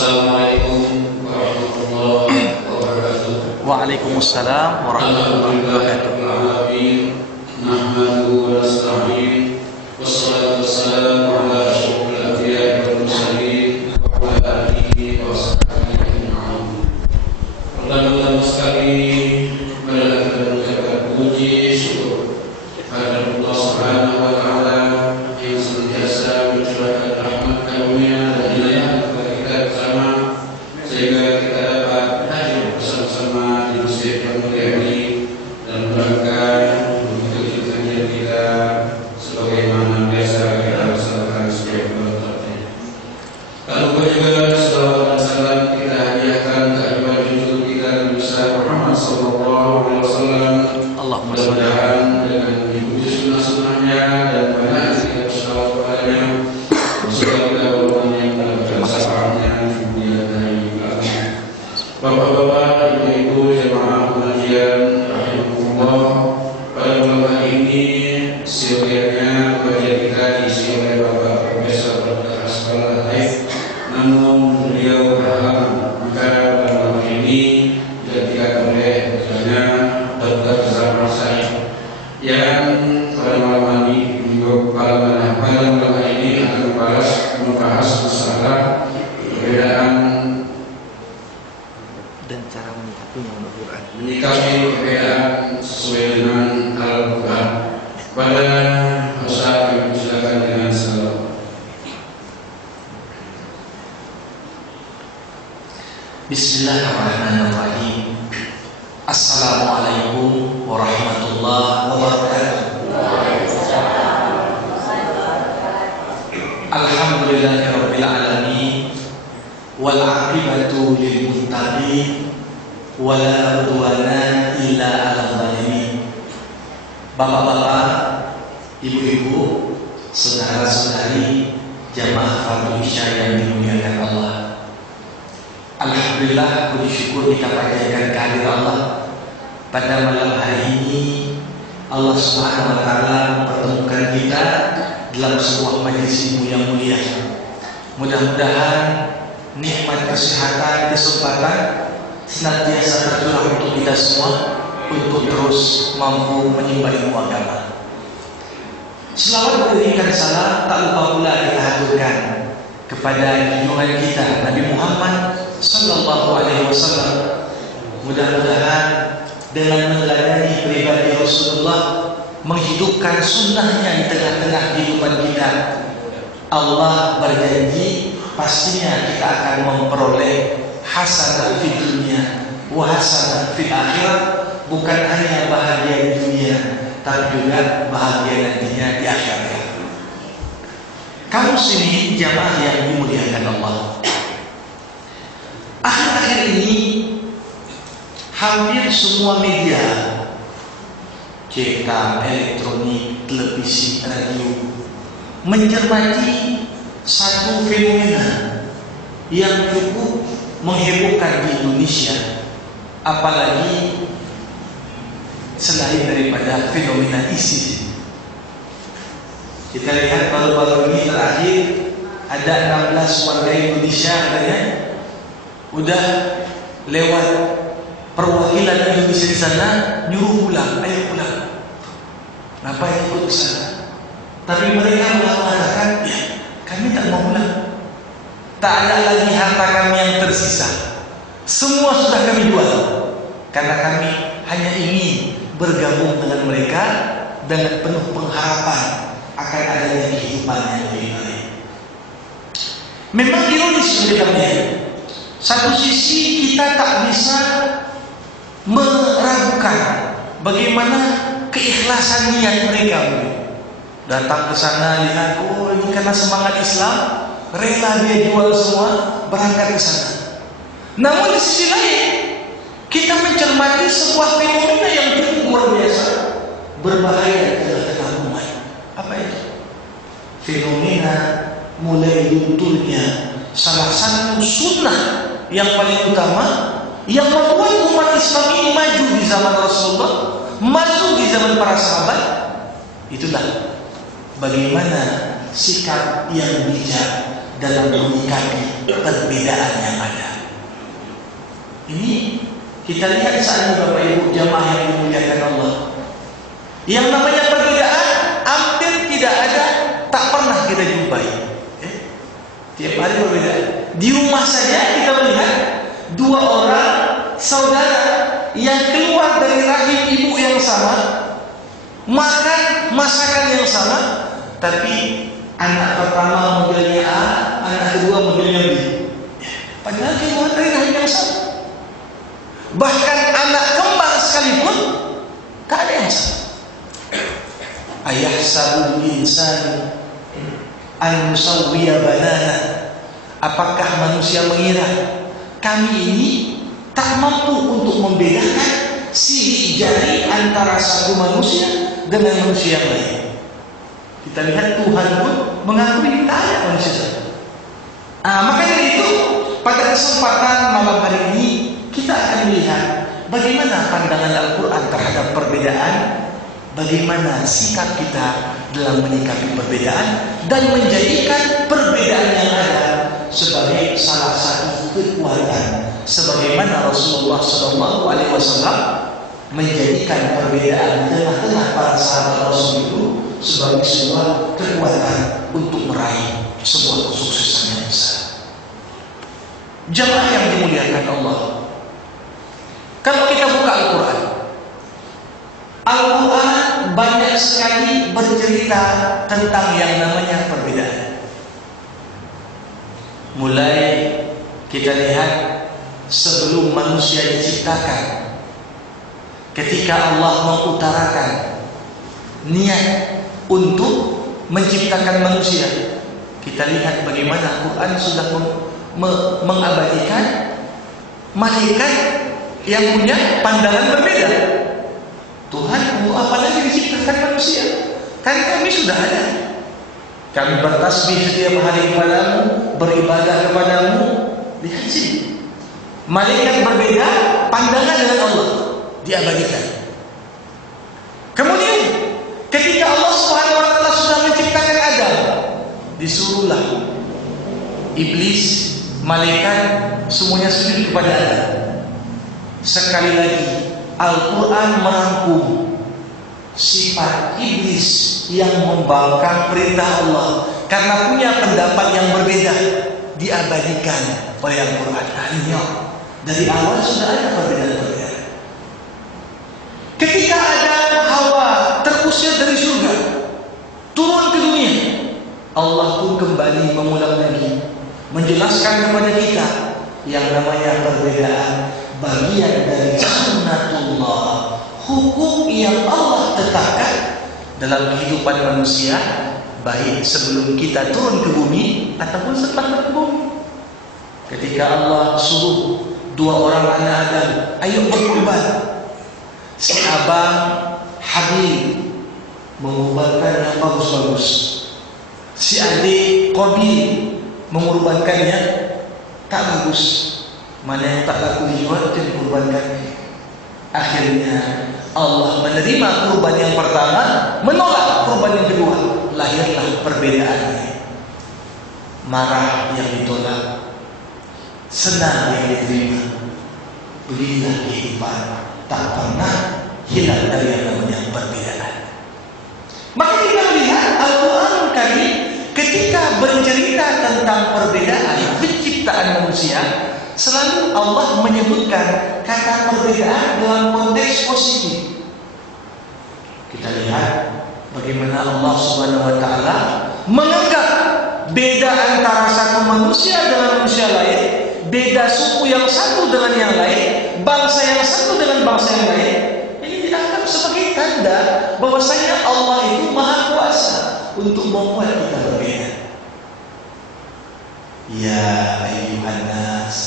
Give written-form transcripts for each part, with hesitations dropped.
Assalamualaikum warahmatullahi wabarakatuh. Waalaikumsalam warahmatullahi wabarakatuh. Nahmaduhu wa nasta'in wassalatu wassalamu ala asyrofil anbiya'i wal mursalin wa ala alihi wa sahbihi ajma'in. Pertama sekali marilah kita mengucapkan puji syukur kepada Allah Subhanahu wa taala yang senantiasa mencurahkan rahmat karunia dan hidayah kepada kita bersama sehingga kita dapat hadir bersama-sama di masjid yang mulia ini dan mendoakan kita sebagaimana biasa kita laksanakan setiap bulan. Tak lupa juga salawat dan salam kita hadiahkan kepada junjungan kita Nabi besar Muhammad sallallahu alaihi wasallam. Allahumma Mudah-mudahan dengan mengikuti sunnah-sunnahnya dan banyak kita bersalawat kepadanya, semoga kita golongan yang mendapatkan syafaatnya di dunia dan di akhirat. Bapak-bapak, ibu-ibu, jemaah pengajian rahimahullah, pada malam hari ini seyogianya pengajian kita diisi oleh Bapak Profesor Dr. Asqallah Latif, namun beliau berhalangan, maka pada malam hari ini digantikan oleh putranya Dr. Zaman Said yang pada malam hari ini akan membahas masalah perbedaan Dan cara menyikapinya menurut Quran. menyikapi perbedaan sesuai dengan Al-Quran. Pada Ustaz kami silakan dengan salam. Bismillahirrahmanirrahim. Assalamualaikum warahmatullahi wabarakatuh. Alhamdulillahirabbil alamin wal 'aqibatu lil muttaqin wala udwana illa 'alal zalimin. Bapak-bapak, ibu-ibu, saudara-saudari jamaah fardhu isya yang dimuliakan Allah. Alhamdulillah, puji syukur kita panjatkan kehadirat Allah. Pada malam hari ini Allah Subhanahu wa taala mempertemukan kita dalam sebuah majelis ilmu yang mulia. Mudah-mudahan nikmat kesehatan, kesempatan senantiasa tercurah untuk kita semua untuk terus mampu menyembah ilmu agama. Selawat berikan salam tak lupa pula kita haturkan kepada junjungan kita Nabi Muhammad sallallahu alaihi wasallam. Mudah-mudahan dengan meneladani pribadi Rasulullah, menghidupkan sunnahnya di tengah-tengah kehidupan kita, Allah berjanji pastinya kita akan memperoleh hasanah di dunia wa hasanah fil akhirat. Bukan hanya bahagia di dunia, tapi juga bahagia nantinya di akhirat. Kaum muslimin jamaah yang dimuliakan Allah, akhir-akhir ini hampir semua media cetak, elektronik, televisi, radio mencermati satu fenomena yang cukup menghebohkan di Indonesia, apalagi selain daripada fenomena ISIS. Kita lihat baru-baru ini terakhir ada 16 warga Indonesia katanya udah lewat perwakilan Indonesia di sana nyuruh pulang, ayo pulang. Ngapain ikut ke sana? Tapi mereka mengatakan, ya, kami tak mau pulang. Tak ada lagi harta kami yang tersisa. Semua sudah kami jual. Karena kami hanya ingin bergabung dengan mereka dengan penuh pengharapan akan adanya kehidupan yang lebih baik. Memang ironis sebenarnya. Satu sisi kita tak bisa meragukan bagaimana keikhlasan niat mereka. Datang ke sana lihat, oh ini karena semangat Islam, rela dia jual semua berangkat ke sana. Namun di sisi lain kita mencermati sebuah fenomena yang cukup luar biasa, berbahaya di tengah-tengah umat. Apa itu? Fenomena mulai lunturnya salah satu sunnah yang paling utama yang membuat umat Islam ini maju di zaman Rasulullah, maju di zaman para sahabat. Itulah bagaimana sikap yang bijak dalam menyikapi perbedaan yang ada. Ini kita lihat saat ini Bapak Ibu jamaah yang dimuliakan Allah. Yang namanya perbedaan hampir tidak ada, tak pernah kita jumpai. Tiap hari berbeda. Di rumah saja kita melihat dua orang saudara yang keluar dari rahim ibu yang sama, makan masakan yang sama, tapi anak pertama modelnya A, anak kedua modelnya B. Padahal keluar dari rahim yang sama. Bahkan anak kembar sekalipun tak ada yang sama. Ayahsabul insanu an nusawwiya banana. Apakah manusia mengira kami ini tak mampu untuk membedakan sidik jari antara satu manusia dengan manusia yang lain? Kita lihat Tuhan pun mengakui tak ada manusia. Makanya itu pada kesempatan malam hari ini kita akan melihat bagaimana pandangan Al-Quran terhadap perbedaan, bagaimana sikap kita dalam menyikapi perbedaan dan menjadikan perbedaan yang ada sebagai salah satu kekuatan, sebagaimana Rasulullah SAW menjadikan perbedaan di tengah-tengah para sahabat Rasul itu sebagai sebuah kekuatan untuk meraih sebuah kesuksesan yang besar. Jemaah yang dimuliakan Allah, kalau kita buka Al-Quran, Al-Quran banyak sekali bercerita tentang yang namanya perbedaan. Mulai kita lihat sebelum manusia diciptakan, ketika Allah mengutarakan niat untuk menciptakan manusia, kita lihat bagaimana Al-Quran sudah mengabadikan malaikat yang punya pandangan berbeda. Tuhan, apalagi diciptakan manusia? Kan kami sudah ada. Kami bertasbih setiap hari kepadamu, beribadah kepadamu. Lihat sini, malaikat berbeda pandangan dengan Allah, diabadikan. Kemudian ketika Allah SWT sudah menciptakan Adam, disuruhlah iblis, malaikat semuanya sujud kepada Adam. Sekali lagi Al-Quran merangkum sifat iblis yang membangkang perintah Allah karena punya pendapat yang berbeda, diabadikan oleh Al-Quran. Dari awal sudah ada perbedaan-perbedaan. Ketika ada Hawa terusir dari surga, turun ke dunia, Allah pun kembali mengulang lagi, menjelaskan kepada kita yang namanya perbedaan bagian dari sunnatullah, hukum yang Allah tetapkan dalam kehidupan manusia, baik sebelum kita turun ke bumi ataupun setelah ke bumi. Ketika Allah suruh dua orang anak Adam, ayo berkorban. Si abang Habil mengorbankan yang bagus-bagus, si adik Qabil mengorbankannya tak bagus. Mana yang tak laku dijual itu dikorbankan. Akhirnya Allah menerima kurban yang pertama, menolak kurban yang kedua. Lahirlah perbedaannya. Marah yang ditolak, senang yang diterima. Beginilah kehidupan, tak pernah hilang dari yang namanya perbedaan. Maka kita melihat Al-Quran Karim ketika bercerita tentang perbedaan penciptaan manusia, selalu Allah menyebutkan kata perbedaan dalam konteks positif. Kita lihat bagaimana Allah Subhanahu wa taala menganggap beda antara satu manusia dengan manusia lain, beda suku yang satu dengan yang lain, bangsa yang satu dengan bangsa yang lain. Ini dianggap sebagai tanda bahwasanya Allah itu Maha Kuasa untuk membuat kita berbeda. Ya ayyuhan nas,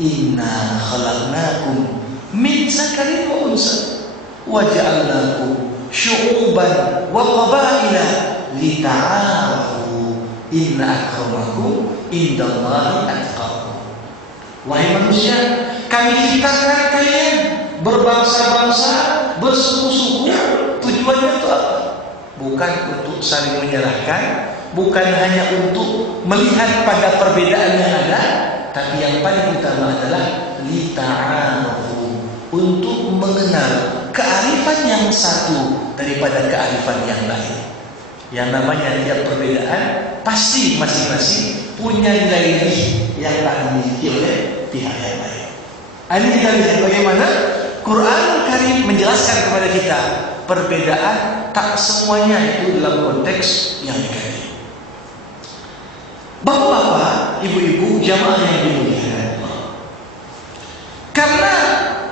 inna khalaqnakum min zakarin wa unsa wa ja'alnakum syu'uban wa qabaila lita'arafu inna akramakum indallahi atqakum. Wahai manusia, kami ciptakan kalian berbangsa-bangsa, bersuku-suku. Tujuannya itu apa? Bukan untuk saling menyalahkan, bukan hanya untuk melihat pada perbedaan yang ada, tapi yang paling utama adalah lita'arufu, untuk mengenal kearifan yang satu daripada kearifan yang lain. Yang namanya tiap perbedaan pasti masing-masing punya nilai lebih yang tak dimiliki oleh pihak yang lain. Ini kita lihat bagaimana Quran Karim menjelaskan kepada kita perbedaan tak semuanya itu dalam konteks yang negatif. Bapak-bapak, ibu-ibu, jamaah yang dimuliakan, karena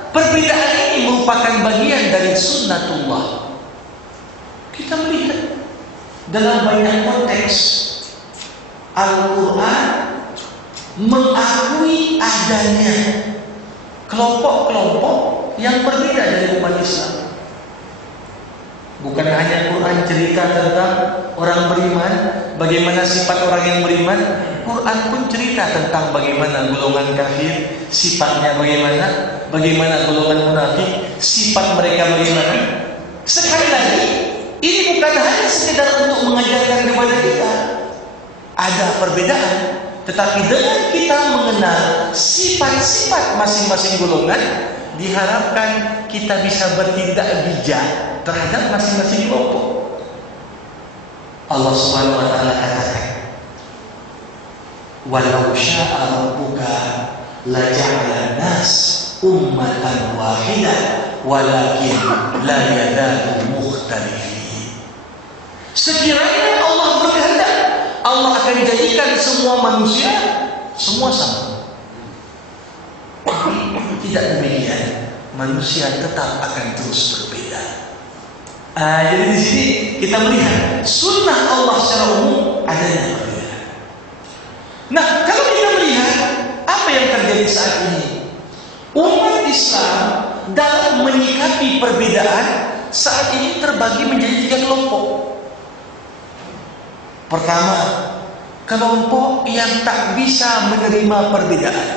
perbedaan ini merupakan bagian dari sunnatullah, kita melihat dalam banyak konteks Al-Quran mengakui adanya kelompok-kelompok yang berbeda dari umat Islam. Bukan hanya Quran cerita tentang orang beriman, bagaimana sifat orang yang beriman, Quran pun cerita tentang bagaimana golongan kafir, sifatnya bagaimana golongan munafik, sifat mereka bagaimana. Sekali lagi, ini bukan hanya sekedar untuk mengajarkan kepada kita ada perbedaan, tetapi dengan kita mengenal sifat-sifat masing-masing golongan, diharapkan kita bisa bertindak bijak terhadap masing-masing kelompok. Allah Subhanahu wa taala katakan, "Walau syaa rabbuka laja'alan nas ummatan wahidah walakin la yazalu mukhtalifin." Sekiranya Allah berkehendak, Allah akan jadikan semua manusia semua sama. Tidak demikian, manusia tetap akan terus berbeda. Jadi di sini kita melihat sunnah Allah secara umum adanya perbedaan. Nah, kalau kita melihat apa yang terjadi saat ini, umat Islam dalam menyikapi perbedaan saat ini terbagi menjadi 3 kelompok. Pertama, kelompok yang tak bisa menerima perbedaan.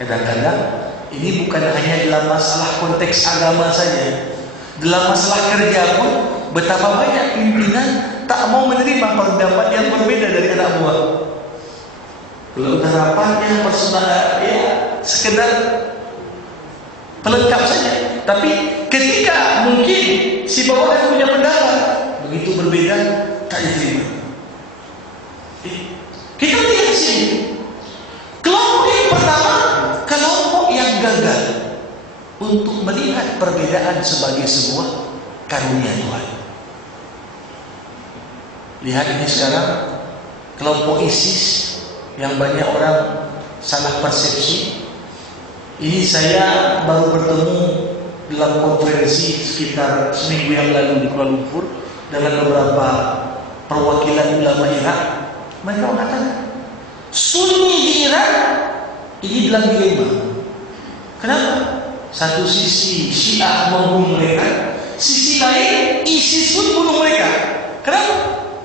Kadang-kadang ini bukan hanya dalam masalah konteks agama saja. Dalam masalah kerja pun betapa banyak pimpinan tak mau menerima pendapat yang berbeda dari anak buah. Kalau udah rapat ya persoalan ya sekedar pelengkap saja. Tapi ketika mungkin si bawahan punya pendapat begitu berbeda tak diterima. Kita lihat di sini. Kelompok yang pertama, kelompok yang gagal untuk melihat perbedaan sebagai sebuah karunia Tuhan. Lihat ini sekarang kelompok ISIS yang banyak orang salah persepsi. Ini saya baru bertemu dalam konferensi sekitar seminggu yang lalu di Kuala Lumpur dengan beberapa perwakilan ulama Irak. Mereka mengatakan Sunni di Irak ini dalam dilema. Kenapa? Satu sisi Syiah membunuh mereka, sisi lain ISIS pun bunuh mereka. Kenapa?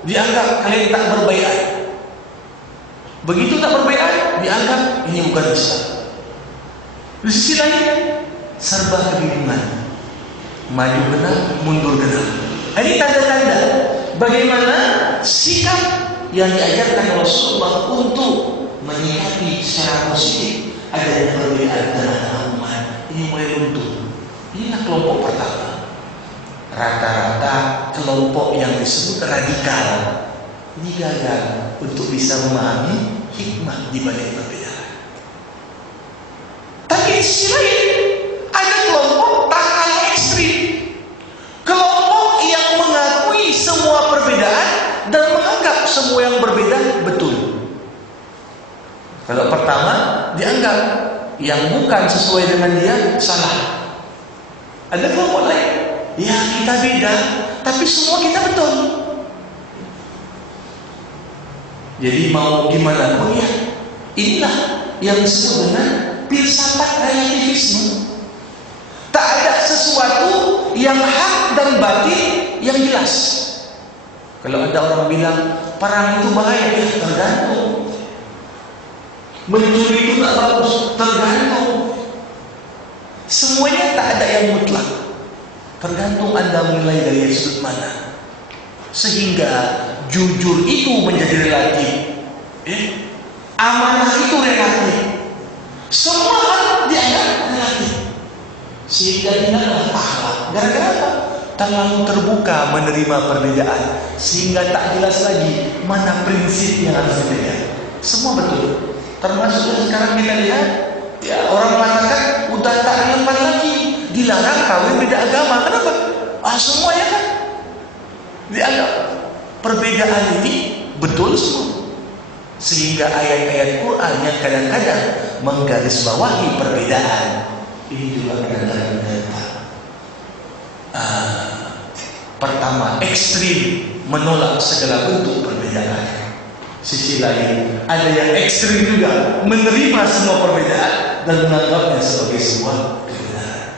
Dianggap kalian tak berbaiat. Begitu tak berbaiat, dianggap ini bukan Islam. Di sisi lain serba kebingungan, maju benar, mundur benar. Ini tanda-tanda bagaimana sikap yang diajarkan Rasulullah untuk menyikapi secara positif adanya perbedaan antara umat. Ini mulai runtuh. Inilah kelompok pertama. Rata-rata kelompok yang disebut radikal ini gagal untuk bisa memahami hikmah di balik perbedaan. Tapi di sisi lain ada kelompok tak kalah ekstrim, kelompok yang mengakui semua perbedaan dan menganggap semua yang berbeda betul. Kalau pertama dianggap yang bukan sesuai dengan dia salah. Ada kelompok lain, ya kita beda, tapi semua kita betul. Jadi mau gimana? Oh ya, inilah yang disebut dengan filsafat relativisme. Tak ada sesuatu yang hak dan batil yang jelas. Kalau ada orang bilang perang itu bahaya, ya tergantung. Mencuri itu tak bagus, tergantung. Semuanya tak ada yang mutlak. Tergantung Anda menilai dari sudut mana. sehingga jujur itu menjadi relatif, amanah itu relatif, semua hal dianggap relatif, sehingga hilanglah akhlak. Gara-gara apa? Terlalu terbuka menerima perbedaan, sehingga tak jelas lagi mana prinsip yang harus dipegang. Semua betul. Termasuk sekarang kita lihat, ya, orang mengatakan udah tak relevan lagi, dilarang kawin beda agama. Kenapa? Semua ya kan dianggap perbedaan ini betul semua, sehingga ayat-ayat Quran yang kadang-kadang menggarisbawahi perbedaan ini juga kadang-kadang menentang. Pertama, ekstrim menolak segala bentuk perbedaan. Sisi lain, ada yang ekstrim juga menerima semua perbedaan dan menganggapnya sebagai sebuah kebenaran.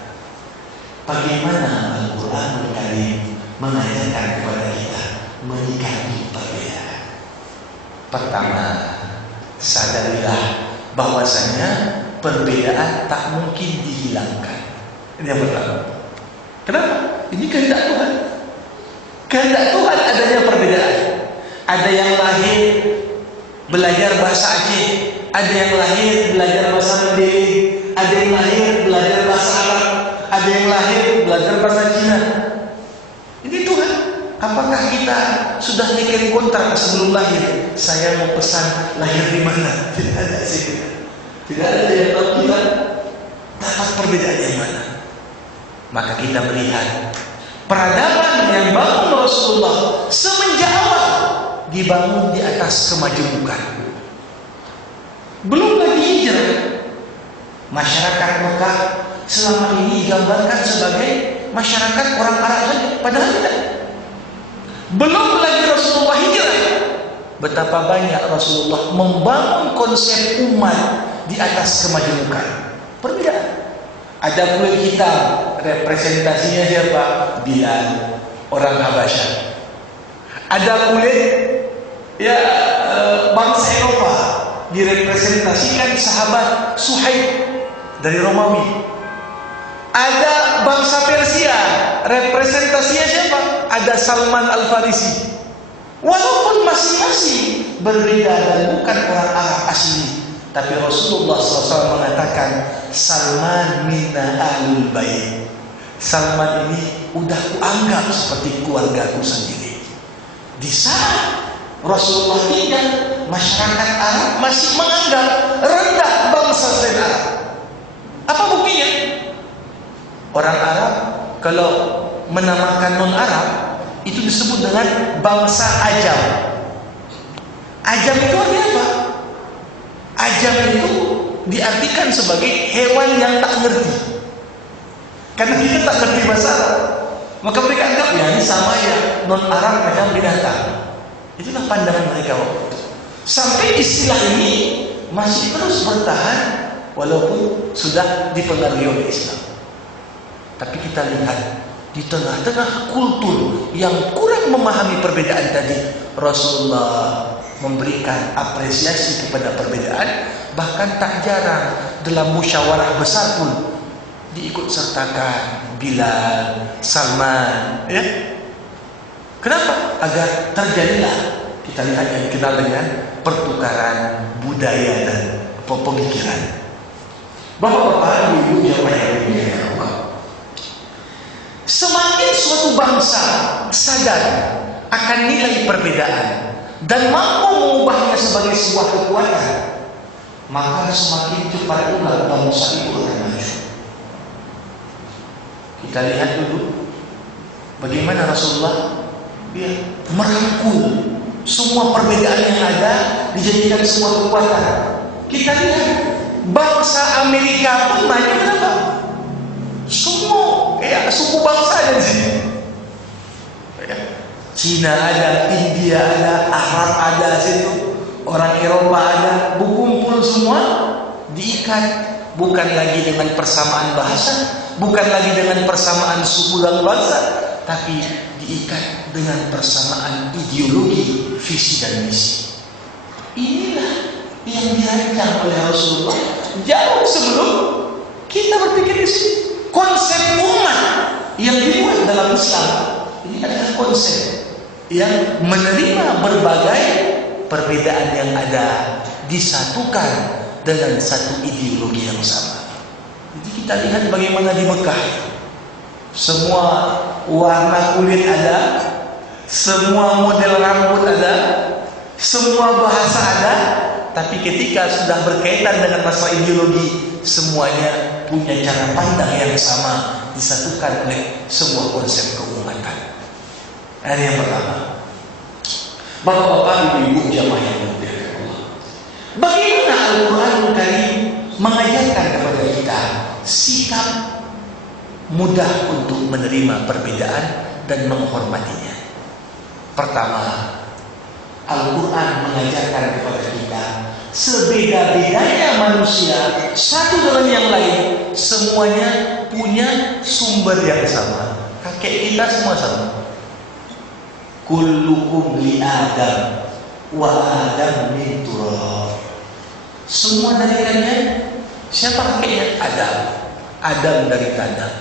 Bagaimana Al-Quran Al-Karim mengajarkan kepada kita menyikapi perbedaan? Pertama, sadarilah bahwasanya perbedaan tak mungkin dihilangkan. Ini yang pertama. Kenapa? Ini kehendak Tuhan. Kehendak Tuhan adanya perbedaan. Ada yang lahir belajar bahasa Aceh, ada yang lahir belajar bahasa Mandailing, ada yang lahir belajar bahasa Arab, ada yang lahir belajar bahasa Cina. Ini Tuhan. Apakah kita sudah bikin kontrak sebelum lahir? Saya mau pesan lahir di mana? Tidak ada sih. Tidak ada yang tahu kita dapat perbedaan yang mana. Maka kita melihat peradaban yang bangun Rasulullah semenjak awal dibangun di atas kemajemukan. Belum lagi hijrah. Masyarakat Mekah selama ini digambarkan sebagai masyarakat orang Arab saja, padahal tidak. Belum lagi Rasulullah hijrah. Betapa banyak Rasulullah membangun konsep umat di atas kemajemukan. Perbedaan. Ada kulit hitam, representasinya siapa? Bilal, orang Habasyah. Ada kulit bangsa Eropa, direpresentasikan sahabat Suhaib dari Romawi. Ada bangsa Persia, representasinya siapa? Ada Salman Al-Farisi. Walaupun masing-masing berbeda dan bukan orang Arab asli, tapi Rasulullah SAW mengatakan Salman minna ahlul bait. Salman ini udah kuanggap seperti keluargaku sendiri. Di saat Rasulullah tinggal, masyarakat Arab masih menganggap rendah bangsa selain Arab. Apa buktinya? Orang Arab kalau menamakan non-Arab itu disebut dengan bangsa Ajam. Ajam itu artinya apa? Ajam itu diartikan sebagai hewan yang tak ngerti. Karena kita tak ngerti bahasa Arab, maka mereka anggap ya ini sama ya, non-Arab macam binatang. Itulah pandangan mereka waktu itu. Sampai istilah ini masih terus bertahan walaupun sudah dipengaruhi oleh Islam. Tapi kita lihat di tengah-tengah kultur yang kurang memahami perbedaan tadi, Rasulullah memberikan apresiasi kepada perbedaan. Bahkan tak jarang dalam musyawarah besar pun diikut sertakan Bilal, Salman, ya. Kenapa? Agar terjadilah, kita lihat yang dikenal dengan pertukaran budaya dan pemikiran. Bapak-bapak, ibu-ibu yang banyak Allah. Semakin suatu bangsa sadar akan nilai perbedaan dan mampu mengubahnya sebagai sebuah kekuatan, maka semakin cepat pula bangsa itu akan maju. Kita lihat dulu bagaimana Rasulullah merangkul semua perbedaan yang ada dijadikan sebuah kekuatan. Kita lihat bangsa Amerika pun maju kenapa? Semua suku bangsa ada di sini. Cina ada, India ada, Arab ada situ, orang Eropa ada, berkumpul semua diikat, bukan lagi dengan persamaan bahasa, bukan lagi dengan persamaan suku dan bangsa, tapi diikat dengan persamaan ideologi, visi dan misi. Inilah yang dirancang oleh Rasulullah jauh sebelum kita berpikir di sini. Konsep umat yang dibuat dalam Islam ini adalah konsep yang menerima berbagai perbedaan yang ada, disatukan dengan satu ideologi yang sama. Jadi kita lihat bagaimana di Mekah, semua warna kulit ada, semua model rambut ada, semua bahasa ada, tapi ketika sudah berkaitan dengan masalah ideologi, semuanya punya cara pandang yang sama, disatukan oleh sebuah konsep keumatan. Ini yang pertama. Bapak-bapak, ibu-ibu, jamaah yang dimuliakan Allah, bagaimana Al-Quranul Karim mengajarkan kepada kita sikap mudah untuk menerima perbedaan dan menghormatinya. Pertama, Al-Quran mengajarkan kepada kita sebeda-bedanya manusia satu dengan yang lain, semuanya punya sumber yang sama. Kakek kita semua sama. Kullukum li Adam wa Adam min turab. Semua dari kalian, siapa kakeknya? Adam. Adam dari tanah.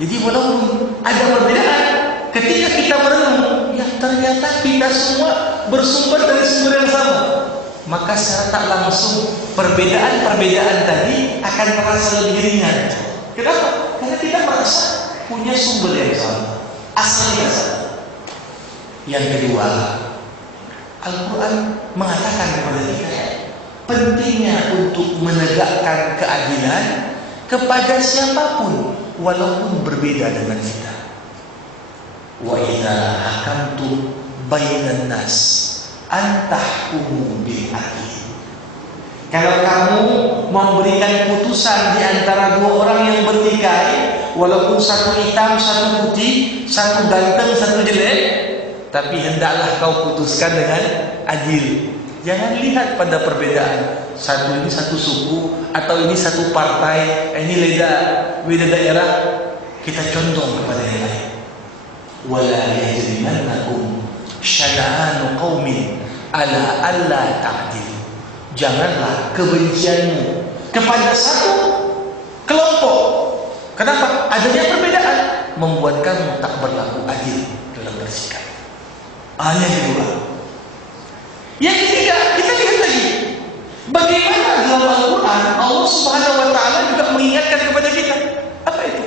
Jadi walaupun ada perbedaan, ketika kita merenung, ya ternyata kita semua bersumber dari sumber yang sama. Maka secara tak langsung perbedaan-perbedaan tadi akan terasa lebih ringan. Kenapa? Karena kita merasa punya sumber yang sama, asalnya sama. Yang kedua, Al-Quran mengatakan kepada kita pentingnya untuk menegakkan keadilan kepada siapapun walaupun berbeda dengan kita. Wa idza hakamtum bainan nas antahkumu bil adl. Kalau kamu memberikan putusan di antara dua orang yang bertikai, walaupun satu hitam, satu putih, satu ganteng, satu jelek, tapi hendaklah kau putuskan dengan adil. Jangan lihat pada perbedaan. Satu ini satu suku, atau ini satu partai, ini beda daerah. Kita condong kepada yang lain. Wala yajrimannakum syana'anu qaumin ala alla ta'dilu. Janganlah kebencianmu kepada satu kelompok. Kenapa? Adanya perbedaan membuat kamu tak berlaku adil dalam bersikap. Yang kedua. Yang ketiga, kita lihat lagi bagaimana dalam Al-Quran Allah Subhanahu wa Ta'ala juga mengingatkan kepada kita. Apa itu?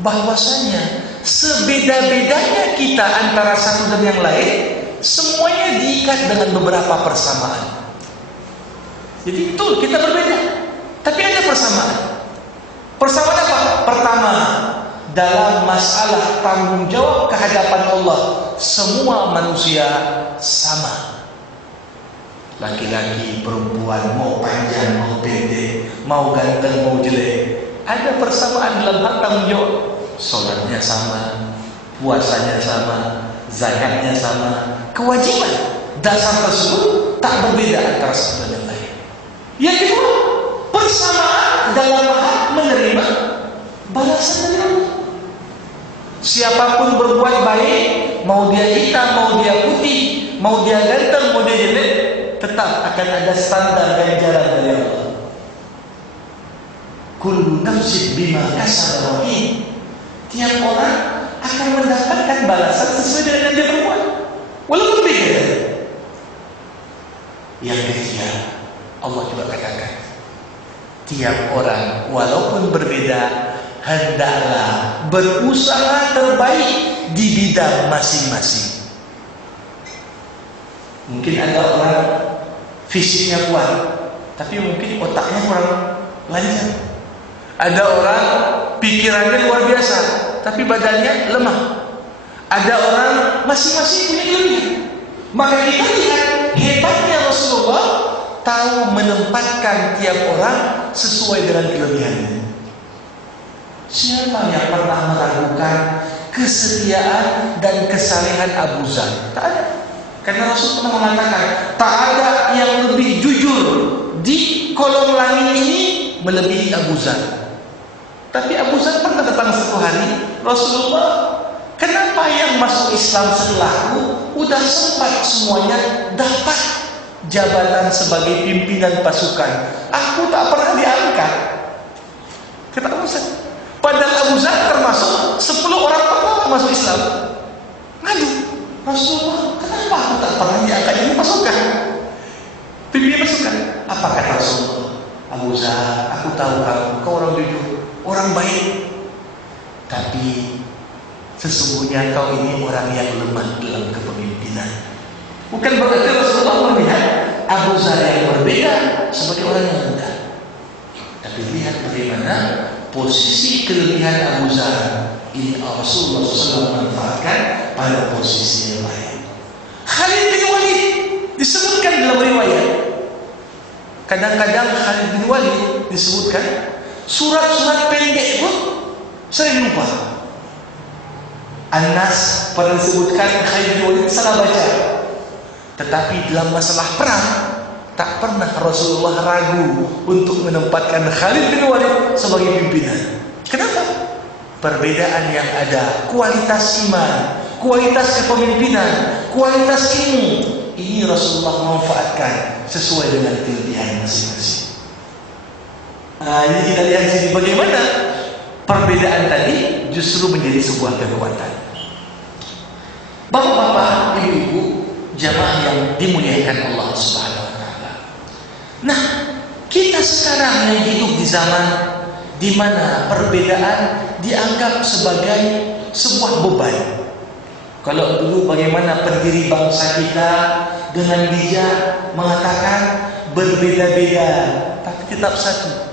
Bahwasanya sebeda-bedanya kita antara satu dan yang lain, semuanya diikat dengan beberapa persamaan. Jadi betul kita berbeda, tapi ada persamaan. Persamaan apa? Pertama, dalam masalah tanggung jawab kehadapan Allah, semua manusia sama. Laki-laki, perempuan, mau panjang, mau pendek, mau ganteng, mau jelek, ada persamaan dalam hal tanggung jawab. Sholatnya sama, puasanya sama, zakatnya sama, kewajiban dasar tersebut tak berbeda antara satu dan lain. Yang kedua, persamaan dalam hal menerima balasan dari Allah. Siapapun berbuat baik, mau dia hitam, mau dia putih, mau dia ganteng, mau dia jelek, tetap akan ada standar ganjaran dari Allah. Kullu nafsin bima kasabat rahim. Tiap orang akan mendapatkan balasan sesuai dengan yang dia berbuat, walaupun beda. Yang ketiga, Allah juga katakan, tiap orang walaupun berbeda, hendaklah berusaha terbaik di bidang masing-masing. Mungkin ada orang fisiknya kuat, tapi mungkin otaknya kurang lancar. Ada orang pikirannya luar biasa, tapi badannya lemah. Ada orang masing-masing punya kelebihan. Maka kita lihat hebatnya Rasulullah tahu menempatkan tiap orang sesuai dengan kelebihannya. Siapa yang pernah meragukan kesetiaan dan kesalehan Abu Zar? Tak ada. Karena Rasul pernah mengatakan, tak ada yang lebih jujur di kolong langit ini melebihi Abu Zar. Tapi Abu Zar pernah datang satu hari, Rasulullah, kenapa yang masuk Islam setelahku udah sempat semuanya dapat jabatan sebagai pimpinan pasukan? Aku tak pernah diangkat. Kata Abu Zar. Padahal Abu Zar termasuk 10 orang pertama masuk Islam. ngadu, Rasulullah, kenapa aku tak pernah diangkat jadi pasukan? Pimpinan pasukan. Apa kata Rasulullah? Abu Zar, aku tahu kau orang jujur, orang baik, tapi sesungguhnya kau ini orang yang lemah dalam kepemimpinan. Bukan berarti Rasulullah melihat Abu Zar yang berbeda sebagai orang yang rendah, tapi lihat bagaimana posisi kelebihan Abu Zar ini Rasulullah SAW manfaatkan pada posisi yang lain. Khalid bin Walid disebutkan dalam riwayat. Kadang-kadang Khalid bin Walid disebutkan surat-surat pendek pun sering lupa. An-Nas pernah disebutkan Khalid bin Walid salah baca. Tetapi dalam masalah perang tak pernah Rasulullah ragu untuk menempatkan Khalid bin Walid sebagai pimpinan. Kenapa? Perbedaan yang ada, kualitas iman, kualitas kepemimpinan, kualitas ilmu, ini Rasulullah memanfaatkan sesuai dengan kelebihan masing-masing. Ini kita lihat sini bagaimana perbedaan tadi justru menjadi sebuah kekuatan. Bapak-bapak, ibu-ibu, jamaah yang dimuliakan Allah Subhanahu wa taala. Nah, kita sekarang yang hidup di zaman di mana perbedaan dianggap sebagai sebuah beban. Kalau dulu bagaimana pendiri bangsa kita dengan bijak mengatakan berbeda-beda tapi tetap satu,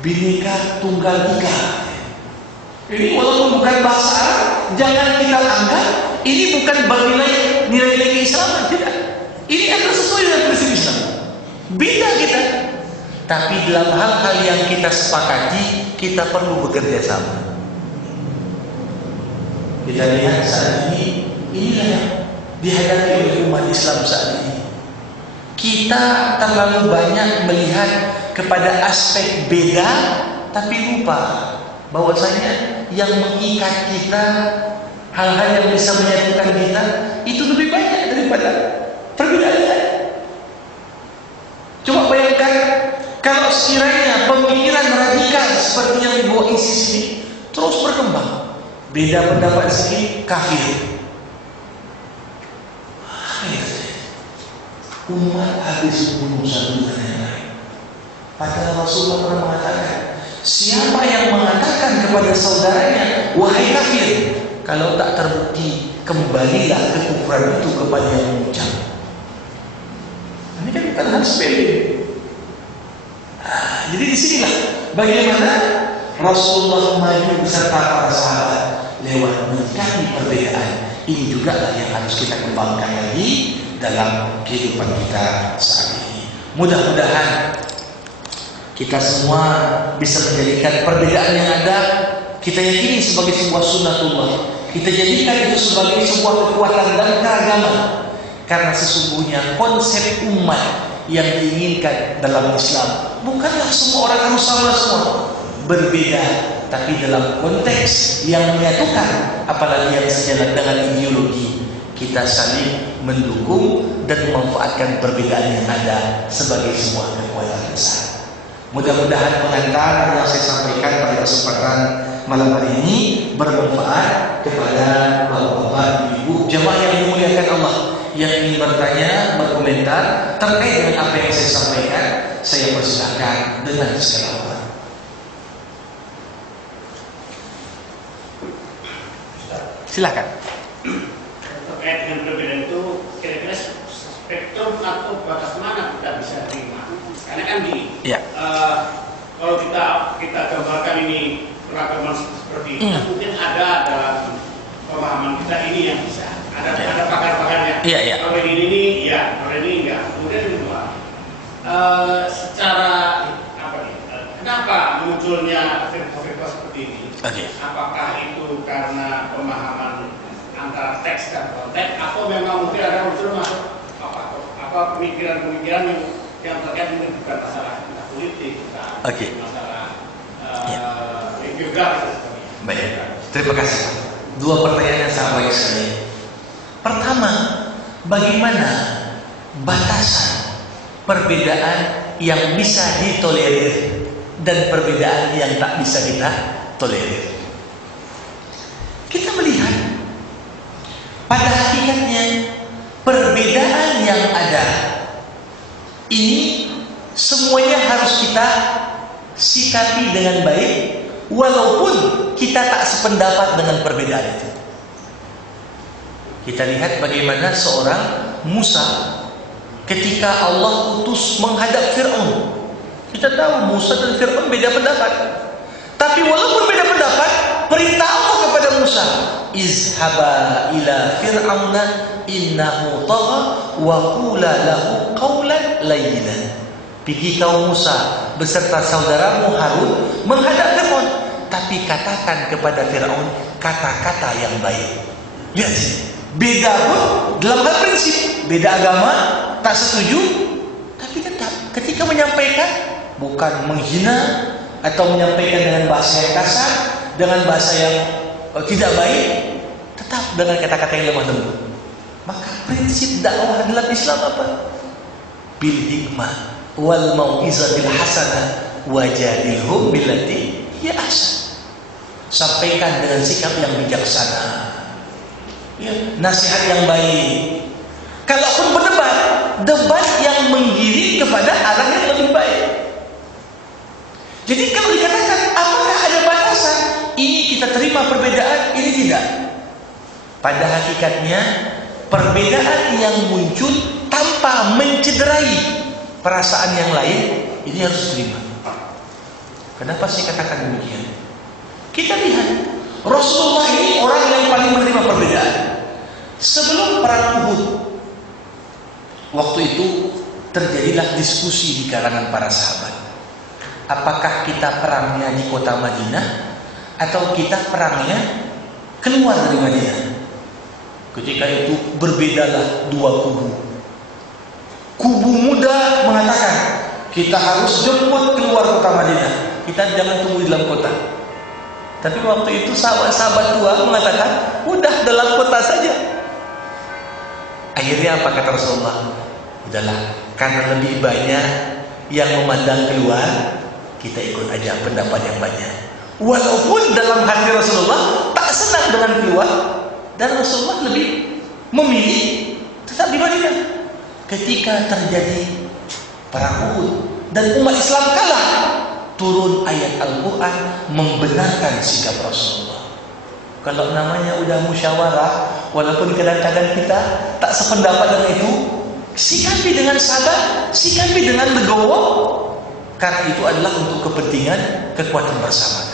Bhinneka Tunggal Ika. Ini walaupun bukan bahasa Arab, jangan kita anggap ini bukan nilai-nilai keislaman, tidak. Ini adalah sesuai dengan prinsip Islam. Beda kita, tapi dalam hal-hal yang kita sepakati, kita perlu bekerja sama. Kita lihat saat ini, inilah yang dihadapi oleh umat Islam saat ini. Kita terlalu banyak melihat kepada aspek beda, tapi lupa bahwasanya yang mengikat kita, hal-hal yang bisa menyatukan kita, itu lebih banyak daripada perbedaan. Coba bayangkan kalau sekiranya pemikiran radikal seperti yang dibawa ISIS ini terus berkembang, beda pendapat sedikit kafir. Umat habis bunuh satu dengan yang lain. Padahal Rasulullah pernah mengatakan, siapa yang mengatakan kepada saudaranya, wahai kafir, kalau tak terbukti, kembalilah kekufuran itu kepada yang mengucap. Ini kan bukan hal sepele. Jadi disinilah bagaimana Rasulullah maju beserta para sahabat lewat menyikapi perbedaan. Ini juga yang harus kita kembangkan lagi dalam kehidupan kita saat ini. Mudah-mudahan kita semua bisa menjadikan perbedaan yang ada, kita yakini sebagai sebuah sunnatullah. Kita jadikan itu sebagai sebuah kekuatan dan keragaman. Karena sesungguhnya konsep umat yang diinginkan dalam Islam bukanlah semua orang harus sama semua, berbeda, tapi dalam konteks yang menyatukan, apalagi yang sejalan dengan ideologi. Kita saling mendukung dan memanfaatkan perbedaan yang ada sebagai sebuah kekuatan besar. Mudah-mudahan pengantar yang saya sampaikan pada kesempatan malam hari ini bermanfaat kepada bapak-bapak, ibu, jamaah yang dimuliakan Allah. Yang ingin bertanya, berkomentar terkait dengan apa yang saya sampaikan, saya persilakan dengan segala hormat. Silakan. Terkait dengan perbedaan itu, kira-kira spektrum atau batas mana kita bisa terima? Karena kan kalau kita gambarkan ini keragaman seperti ini, mungkin ada dalam pemahaman kita ini yang bisa ada pakar-pakarnya. Kalau ini ya, kalau ini enggak. Kemudian kedua, secara kenapa munculnya firqah seperti ini? Apakah itu karena pemahaman antara teks dan konteks, atau memang mungkin ada unsur masuk pemikiran-pemikiran yang terkait dengan bukan masalah politik, masalah geografi. Baik, terima kasih. Dua pertanyaan yang sangat baik sekali. Pertama, bagaimana batasan perbedaan yang bisa ditolerir dan perbedaan yang tak bisa kita tolerir? Kita melihat pada hakikatnya perbedaan yang ada ini semuanya harus kita sikapi dengan baik, walaupun kita tak sependapat dengan perbedaan itu. Kita lihat bagaimana seorang Musa ketika Allah utus menghadap Fir'aun. Kita tahu Musa dan Fir'aun beda pendapat, tapi walaupun beda pendapat, perintah Allah kepada Musa, izhaba ila fir'auna innahu tagha wa qula lahu qawlan layyinan. Pergi kau Musa beserta saudaramu Harun menghadap Fir'aun, tapi katakan kepada Fir'aun kata-kata yang baik. Lihat, beda pun dalam hal prinsip, beda agama, tak setuju, tapi tetap ketika menyampaikan bukan menghina atau menyampaikan dengan bahasa yang kasar, dengan bahasa yang tidak baik, tetap dengan kata-kata yang lemah lembut. Maka prinsip dakwah dalam Islam apa? Bil hikmah wal mau'izatil hasanah wajadilhum billati hiya ahsan. Sampaikan dengan sikap yang bijaksana, ya, nasihat yang baik. Kalaupun berdebat, debat yang menggiring kepada arah yang lebih baik. Jadi kalau dikatakan apakah ada batasan, ini kita terima perbedaan, ini tidak. Pada hakikatnya perbedaan yang muncul tanpa mencederai perasaan yang lain, ini harus diterima. Kenapa saya katakan demikian? Kita lihat Rasulullah ini orang yang paling menerima perbedaan. Sebelum perang Uhud, waktu itu terjadilah diskusi di kalangan para sahabat. Apakah kita perangnya di kota Madinah atau kita perangnya keluar dari Madinah? Ketika itu berbedalah dua kubu. Kubu muda mengatakan kita harus jemput keluar kota Madinah, kita jangan tunggu di dalam kota. Tapi waktu itu sahabat-sahabat tua mengatakan udah dalam kota saja. Akhirnya apa kata Rasulullah? Udahlah, karena lebih banyak yang memandang keluar, kita ikut aja pendapat yang banyak. Walaupun dalam hati Rasulullah tak senang dengan keluar, dan Rasulullah lebih memilih tetap di Madinah. Ketika terjadi perang Uhud dan umat Islam kalah, turun ayat Al-Quran membenarkan sikap Rasulullah. Kalau namanya udah musyawarah, walaupun kadang-kadang kita tak sependapat dengan itu, sikapi dengan sabar, sikapi dengan legowo, karena itu adalah untuk kepentingan kekuatan bersama.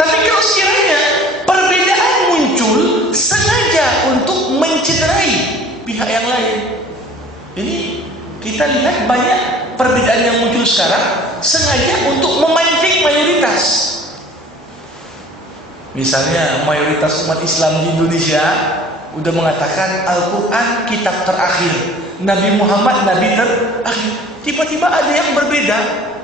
Tapi kalau sekiranya perbedaan muncul sengaja untuk mencederai pihak yang lain, ini kita lihat banyak perbedaan yang muncul sekarang sengaja untuk memancing mayoritas. Misalnya mayoritas umat Islam di Indonesia udah mengatakan Al-Quran kitab terakhir, Nabi Muhammad Nabi terakhir. Tiba-tiba ada yang berbeda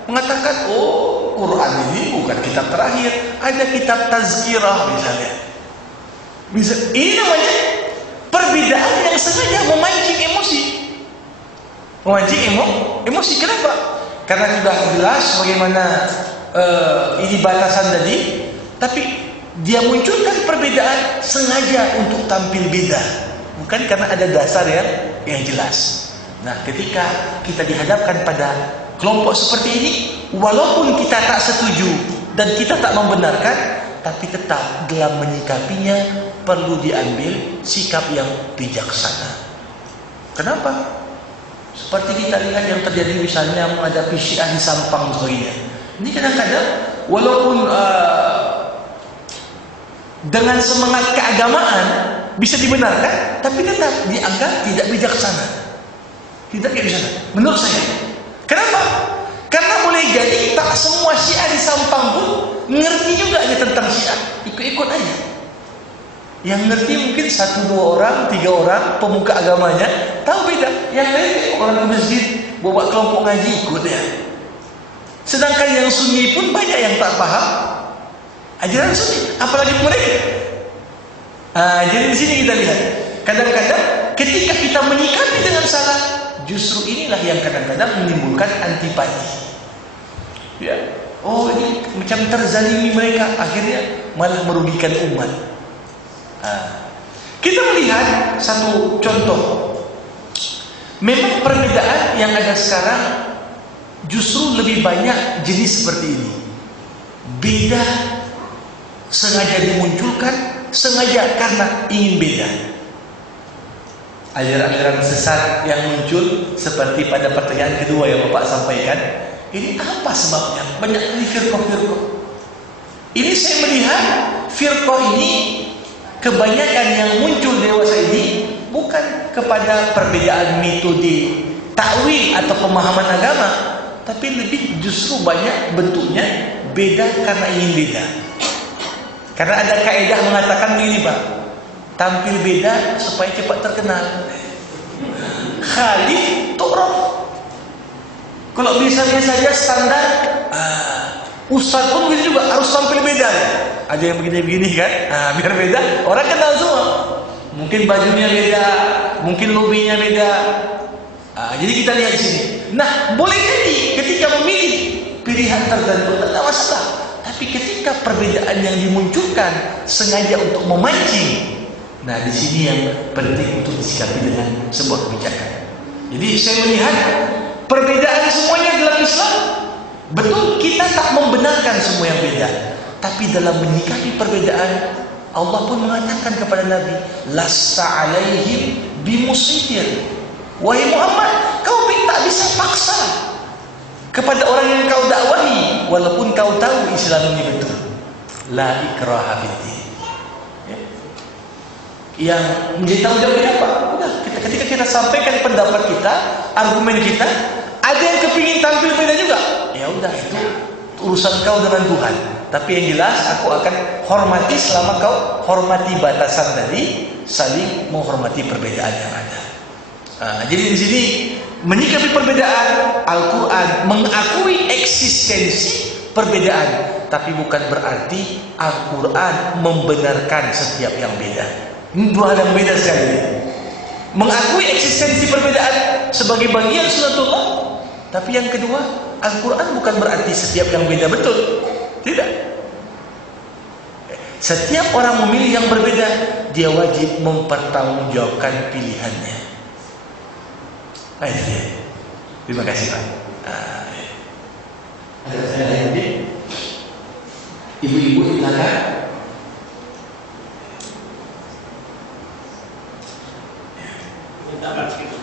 mengatakan, oh Quran ini bukan kitab terakhir, ada kitab tazkirah misalnya. Ini namanya perbedaan yang sengaja memancing emosi. Memancing emosi. Kenapa? Karena sudah jelas bagaimana ini batasan tadi, tapi dia munculkan perbedaan sengaja untuk tampil beda, bukan karena ada dasar yang jelas. Nah, ketika kita dihadapkan pada kelompok seperti ini, walaupun kita tak setuju dan kita tak membenarkan, tapi tetap dalam menyikapinya perlu diambil sikap yang bijaksana. Kenapa? Seperti kita lihat yang terjadi misalnya menghadapi Syiah di Sampang sebagainya. Ini kadang-kadang walaupun dengan semangat keagamaan bisa dibenarkan, tapi tetap dianggap tidak bijaksana. Tidak bijaksana menurut saya. Kenapa? Karena boleh jadi tak semua Syiah di Sampang pun ngerti juga tentang Syiah, ikut-ikut aja. Yang ngerti mungkin 1, 2 orang, 3 orang pemuka agamanya tahu beda. Yang lain orang ke masjid bawa kelompok ngaji ikut ya. Sedangkan yang Sunni pun banyak yang tak paham ajaran Sunni, apalagi mereka. Jadi di sini kita lihat kadang-kadang ketika kita menyikapi dengan salah, justru inilah yang kadang-kadang menimbulkan antipati. Ya, oh ini macam terzalimi mereka, akhirnya malah merugikan umat. Kita melihat satu contoh. Memang perbedaan yang ada sekarang justru lebih banyak jenis seperti ini. Beda sengaja dimunculkan, sengaja karena ingin beda. Aliran-aliran sesat yang muncul seperti pada pertanyaan kedua yang Bapak sampaikan, ini apa sebabnya? Banyak ini firqah-firqah. Ini saya melihat firqah ini kebanyakan yang muncul dewasa ini bukan kepada perbedaan metode takwil atau pemahaman agama, tapi lebih justru banyak bentuknya beda karena ingin beda. Karena ada kaidah mengatakan begini, Pak, tampil beda supaya cepat terkenal. Khalif tu'raf. Kalau misalnya saja standar, ustaz pun bisa juga harus tampil beda. Ada yang begini-begini kan, biar beda, orang kenal semua. Mungkin bajunya beda, mungkin lobinya beda. Jadi kita lihat di sini. Nah, boleh jadi ketika memilih pilihan tertentu tidak masalah. Tapi ketika perbedaan yang dimunculkan sengaja untuk memancing, nah di sini yang penting untuk disikapi dengan sebuah kebijakan. Jadi saya melihat perbedaan semuanya dalam Islam. Betul, kita tak membenarkan semua yang beda. Tapi dalam menyikapi perbedaan, Allah pun mengatakan kepada Nabi, lasta alaihim bimusyitir. Wahai Muhammad, kau tak bisa paksa kepada orang yang kau dakwahi, walaupun kau tahu Islam ini betul. La ikraha fiddin. Yang menjadi tanggung jawab kita apa? Udah, ketika kita sampaikan pendapat kita, argumen kita, ada yang kepingin tampil beda juga. Ya udah, itu urusan kau dengan Tuhan. Tapi yang jelas aku akan hormati selama kau hormati batasan dari saling menghormati perbedaan yang ada. Jadi di sini menyikapi perbedaan, Al-Quran mengakui eksistensi perbedaan, tapi bukan berarti Al-Quran membenarkan setiap yang beda. Ini dua hal yang beda sekali. Mengakui eksistensi perbedaan sebagai bagian sunatullah, tapi yang kedua, Al-Quran bukan berarti setiap yang beda betul. Tidak. Setiap orang memilih yang berbeda, dia wajib mempertanggungjawabkan pilihannya. Terima kasih, Pak. Ada saya lagi. Ibu-ibu di belakang.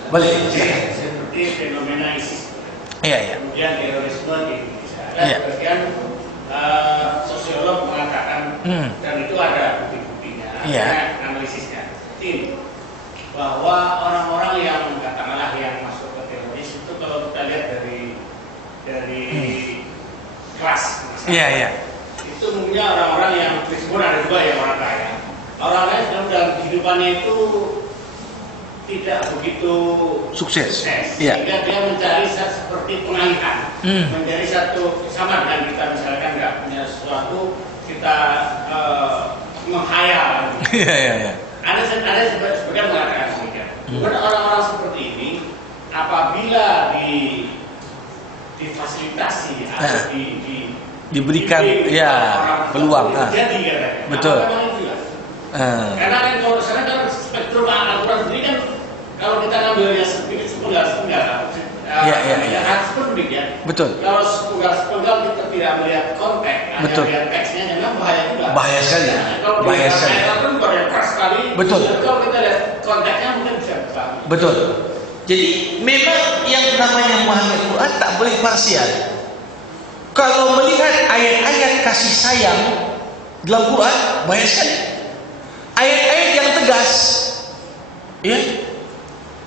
Boleh. Seperti fenomena ISIS. Iya. Kemudian terorisme di Indonesia. Sebagian sosiolog mengatakan, dan itu ada bukti-buktinya, ada analisisnya, bahwa orang-orang yang katakanlah yang masuk ke teroris itu kalau kita lihat dari kelas, misalnya, itu mungkin orang-orang yang meskipun ada juga yang orang kaya, orang-orang yang dalam kehidupannya itu tidak begitu sukses. Sehingga dia mencari seperti pengalihan, mencari satu sama dengan kita misalkan nggak punya sesuatu, kita menghayal. Ada sebagian mengatakan demikian. Kemudian orang-orang seperti ini apabila difasilitasi atau diberikan peluang, jadi katanya. Betul. Karena kalau misalnya kan spektrum Al-Quran sendiri kan kalau kita ngambilnya sepenggal betul. Kalau sepenggal kita tidak melihat konteks, hanya melihat teksnya, memang bahaya juga. Bahaya sekali. Bahaya sekali. Betul. Kalau kita lihat konteksnya mungkin bisa besar. Betul. Jadi memang yang namanya memahami Al-Quran tak boleh parsial. Kalau melihat ayat-ayat kasih sayang dalam Quran banyak sekali. Ayat-ayat yang tegas, ya.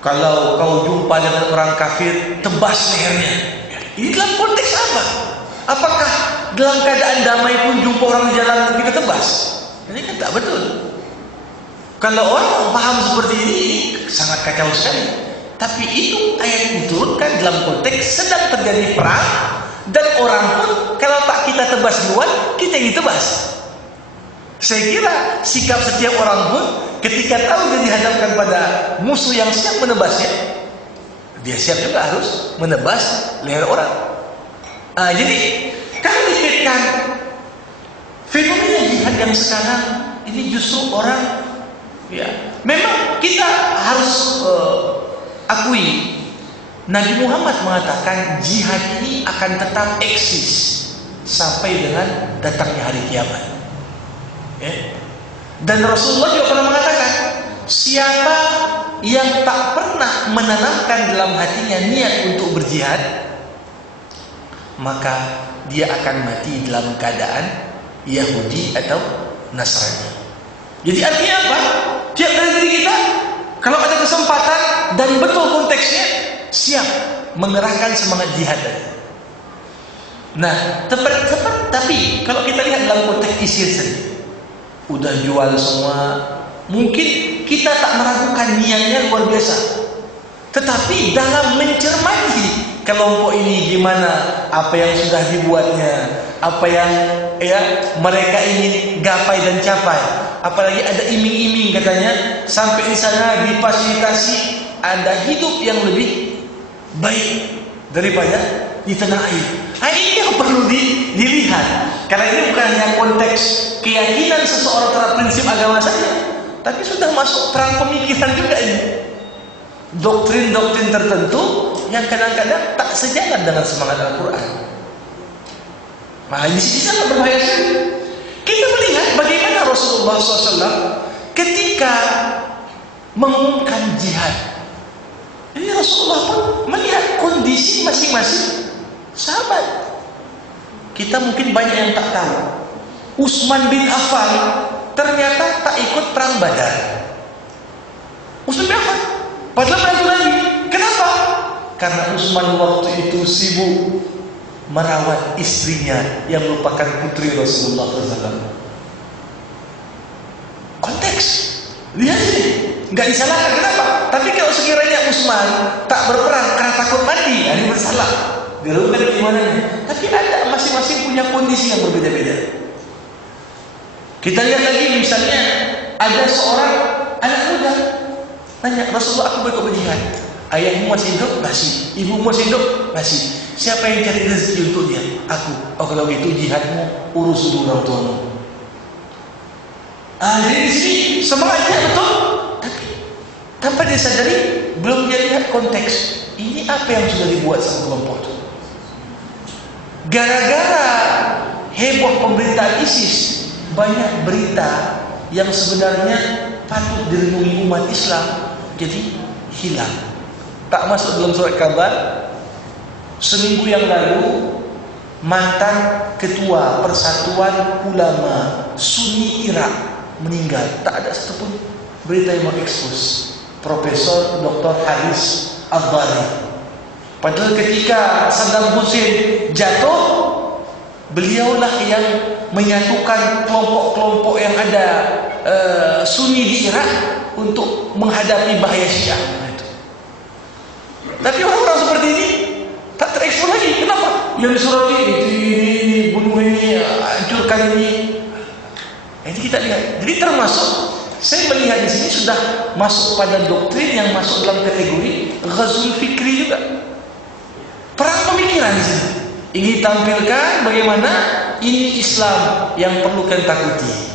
Kalau kau jumpa dengan orang kafir, tebas lehernya. Ini dalam konteks apa? Apakah dalam keadaan damai pun jumpa orang di jalan kita tebas? Ini kan tak betul. Kalau orang paham seperti ini sangat kacau sekali. Tapi itu ayat diturunkan dalam konteks sedang terjadi perang, dan orang pun kalau tak kita tebas duluan, kita yang ditebas. Saya kira sikap setiap orang pun ketika tahu dia dihadapkan pada musuh yang siap menebasnya, dia siap juga harus menebas leher orang. Jadi kalau dikaitkan fenomena jihad yang sekarang ini justru orang Memang kita harus akui Nabi Muhammad mengatakan jihad ini akan tetap eksis sampai dengan datangnya hari kiamat. Dan Rasulullah juga pernah mengatakan, siapa yang tak pernah menanamkan dalam hatinya niat untuk berjihad, maka dia akan mati dalam keadaan Yahudi atau Nasrani. Jadi artinya apa? Tiap dari diri kita, kalau ada kesempatan dan betul konteksnya, siap mengerahkan semangat jihad tadi. Nah, tapi kalau kita lihat dalam konteks isi tadi, udah jual semua, mungkin kita tak meragukan niatnya luar biasa. Tetapi dalam mencermati kelompok ini gimana, apa yang sudah dibuatnya, apa yang mereka ingin gapai dan capai, apalagi ada iming-iming katanya sampai di sana difasilitasi ada hidup yang lebih baik daripada di tanah air. Nah, ini yang perlu dilihat, karena ini bukan hanya konteks keyakinan seseorang terhadap prinsip agama saja, tapi sudah masuk terang pemikiran juga ini. Doktrin-doktrin tertentu yang kadang-kadang tak sejalan dengan semangat Al-Quran. Nah, di sini sangat berbahaya sekali. Kita melihat bagaimana Rasulullah SAW ketika mengumumkan jihad. Ini Rasulullah pun melihat kondisi masing-masing sahabat. Kita mungkin banyak yang tak tahu. Utsman bin Affan ternyata tak ikut perang Badar. Utsman bin Affan padahal maju lagi. Kenapa? Karena Utsman waktu itu sibuk merawat istrinya yang merupakan putri Rasulullah SAW. Konteks, lihat ini, nggak disalahkan. Kenapa? Tapi kalau sekiranya Utsman tak berperang karena takut mati, ini bersalah. Dilakukan gimana? Tapi ada masing-masing punya kondisi yang berbeda-beda. Kita lihat lagi misalnya ada seorang anak muda tanya, Rasulullah, aku berikut berjihad. Ayahmu masih hidup? Masih. Ibumu masih hidup? Masih. Siapa yang cari rezeki untuk dia? Aku. Oh, kalau gitu jihadmu urus dulu orang tuamu. Jadi di sini semangatnya betul, tapi tanpa disadari belum dia lihat konteks. Ini apa yang sudah dibuat sama kelompok itu. Gara-gara heboh pemberitaan ISIS, banyak berita yang sebenarnya patut direnungi umat Islam jadi hilang, tak masuk dalam surat kabar. Seminggu yang lalu mantan ketua Persatuan Ulama Sunni Irak meninggal, tak ada satupun berita yang mengekspos Profesor Dr. Haris Al-Bari. Padahal ketika Saddam Hussein jatuh, beliaulah yang menyatukan kelompok-kelompok yang ada Sunni di Irak untuk menghadapi bahaya Syiah. Tapi orang-orang seperti ini tak terekspos lagi. Kenapa? Yang disuruh ini bunuh ini, hancurkan ini. Ini kita lihat. Jadi termasuk saya melihat di sini sudah masuk pada doktrin yang masuk dalam kategori ghazul fikri juga. Perang pemikiran di sini. Ingin tampilkan bagaimana ini Islam yang perlu kita takuti.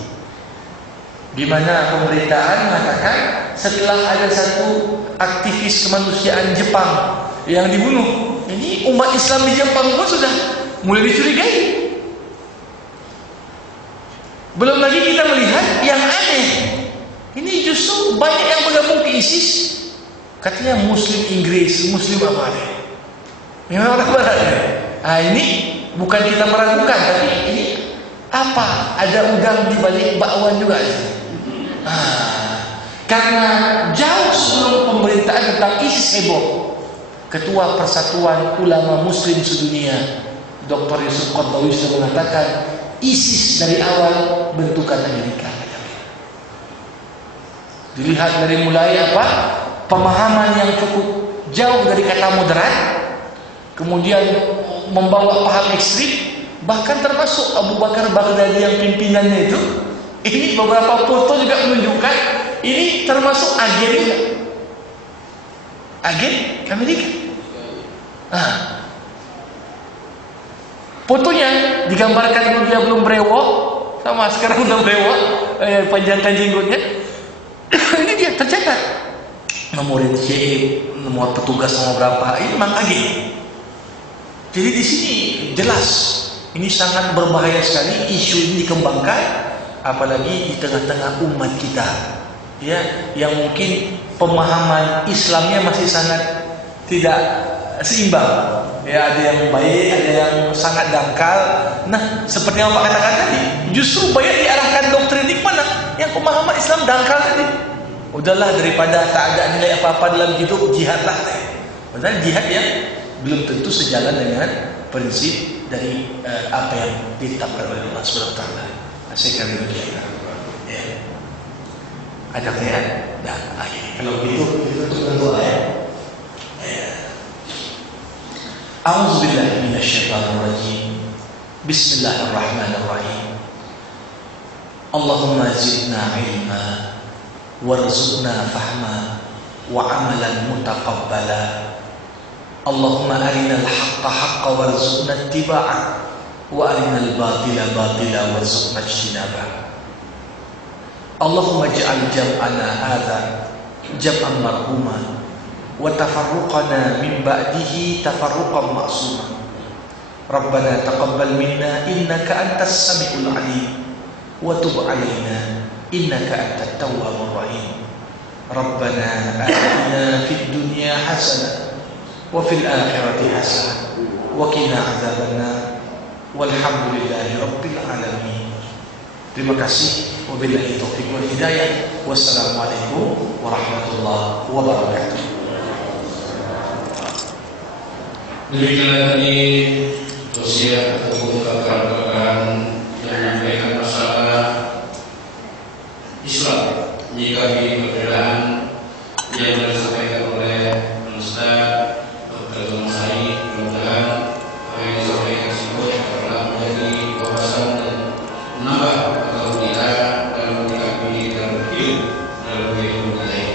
Di mana pemberitaan mengatakan setelah ada satu aktivis kemanusiaan Jepang yang dibunuh, ini umat Islam di Jepang pun sudah mulai dicurigai. Belum lagi kita melihat yang aneh, ini justru banyak yang bergabung ke ISIS, katanya Muslim Inggris, Muslim apa nih? Memang orang barat ya. Ini bukan kita meragukan, tapi ini apa? Ada udang di balik bakwan juga. Karena jauh sebelum pemberitaan tentang ISIS heboh, Ketua Persatuan Ulama Muslim Sedunia Dr. Yusuf Qaradawi sudah mengatakan ISIS dari awal bentukan Amerika. Dilihat dari mulai apa? Pemahaman yang cukup jauh dari kata moderat, kemudian membawa paham ekstrim, bahkan termasuk Abu Bakar Baghdadi yang pimpinannya itu. Ini beberapa foto juga menunjukkan ini termasuk agen juga, agen Amerika. Fotonya digambarkan dulu dia belum brewok, sama sekarang udah brewok, panjangkan jenggotnya. Ini dia nomor CE, nomor petugas nomor berapa, ini memang kaget. Jadi di sini jelas ini sangat berbahaya sekali isu ini dikembangkan, apalagi di tengah-tengah umat kita, ya, yang mungkin pemahaman Islamnya masih sangat tidak seimbang. Ya, ada yang baik, ada yang sangat dangkal. Nah, seperti yang Pak katakan tadi, justru banyak diarahkan doktrin di mana yang pemahaman Islam dangkal tadi. Udahlah, daripada tak ada nilai apa-apa dalam hidup, jihadlah. Padahal jihad yang belum tentu sejalan dengan prinsip dari apa yang ditetapkan oleh Allah Subhanahu wa taala. Saya kami berkata, ya. Ada kaya dan akhir. Kalau begitu itu doa ya. A'udzu billahi minasyaitonir rajim. Bismillahirrahmanirrahim. Allahumma zidna ilma warzuqna fahma wa amalan mutaqabbala. Allahumma arinal haqqa haqqa warzuqna ittiba'ah wa arinal batila batila warzuqna ijtinabah. Allahumma ij'al jam'ana hadza jam'an marhuma wa tafarruqana min ba'dihi tafarruqan ma'suma. Rabbana taqabbal minna innaka antas samiul alim wa tub 'alaina innaka antat tawwabur rahim. Rabbana atina fid dunya hasanah wa fil akhirati hasanah wa qina 'adzabannar. Walhamdulillahi rabbil alamin. Terima kasih. Wabillahi taufiq wal hidayah. Wassalamualaikum warahmatullahi wabarakatuh. Demikianlah tadi tausiah ataupun rekan-rekan yang menyampaikan masalah Islam menyikapi perbedaan yang disampaikan oleh Ustaz Dr. Masai. Mudah-mudahan apa yang disampaikan tersebut dapat menjadi wawasan dan menambah pengetahuan kita dalam menyikapi dan hidup dalam kehidupan kita ini.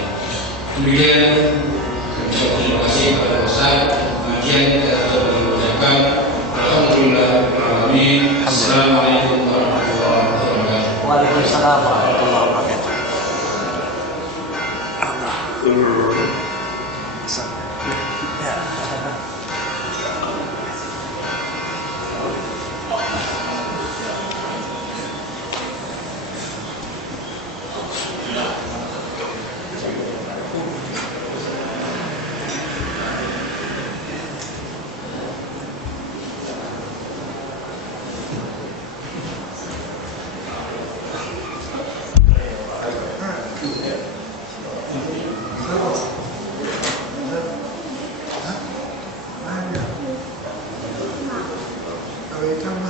Demikian terima kasih kepada Ustaz. Kajian kita mengucapkan alhamdulillah. Assalamualaikum warahmatullahi wabarakatuh. Waalaikumsalam warahmatullahi wabarakatuh. Kalau